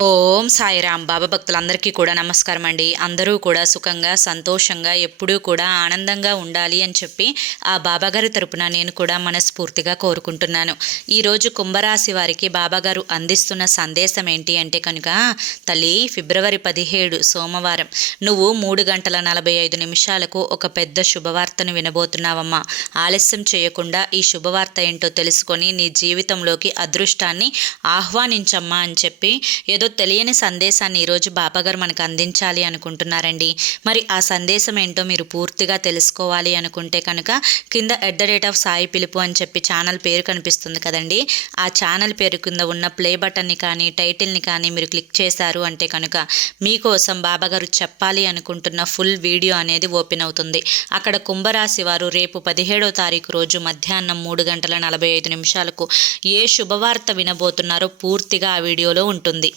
ఓం సాయిరాం బాబా భక్తులందరికీ కూడా నమస్కారం అండి. అందరూ కూడా సుఖంగా సంతోషంగా ఎప్పుడూ కూడా ఆనందంగా ఉండాలి అని చెప్పి ఆ బాబాగారి తరపున నేను కూడా మనస్ఫూర్తిగా కోరుకుంటున్నాను. ఈరోజు కుంభరాశి వారికి బాబాగారు అందిస్తున్న సందేశం ఏంటి అంటే కనుక, తల్లి ఫిబ్రవరి 17 సోమవారం నువ్వు 3:45 ఒక పెద్ద శుభవార్తను వినబోతున్నావమ్మా. ఆలస్యం చేయకుండా ఈ శుభవార్త ఏంటో తెలుసుకొని నీ జీవితంలోకి అదృష్టాన్ని ఆహ్వానించమ్మా అని చెప్పి ఏదో తెలియని సందేశాన్ని ఈరోజు బాబాగారు మనకు అందించాలి అనుకుంటున్నారండి. మరి ఆ సందేశం ఏంటో మీరు పూర్తిగా తెలుసుకోవాలి అనుకుంటే కనుక కింద @సాయి పిలుపు అని చెప్పి ఛానల్ పేరు కనిపిస్తుంది కదండి. ఆ ఛానల్ పేరు కింద ఉన్న ప్లే బటన్ని కానీ టైటిల్ని కానీ మీరు క్లిక్ చేశారు అంటే కనుక మీకోసం బాబాగారు చెప్పాలి అనుకుంటున్న ఫుల్ వీడియో అనేది ఓపెన్ అవుతుంది. అక్కడ కుంభరాశి వారు రేపు 17వ తారీఖు రోజు మధ్యాహ్నం 3:45 ఏ శుభవార్త వినబోతున్నారో పూర్తిగా ఆ వీడియోలో ఉంటుంది.